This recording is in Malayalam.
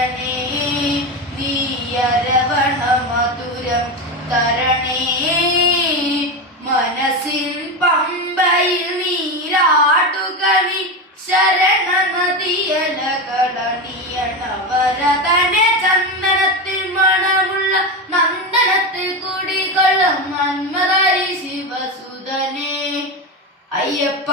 ശരണേ നീയരവണ മധുരം തരണേ മനസ്സിൽ പമ്പയിൽ നീരാട്ടുകവി ശരണനദിയലകളണിയണ വരതനെ ചന്ദനത്തിൽ മണമുള്ള നന്ദനത്തിൽ കുടികൊള്ളും മന്മദരി ശിവസുതനെ അയ്യപ്പ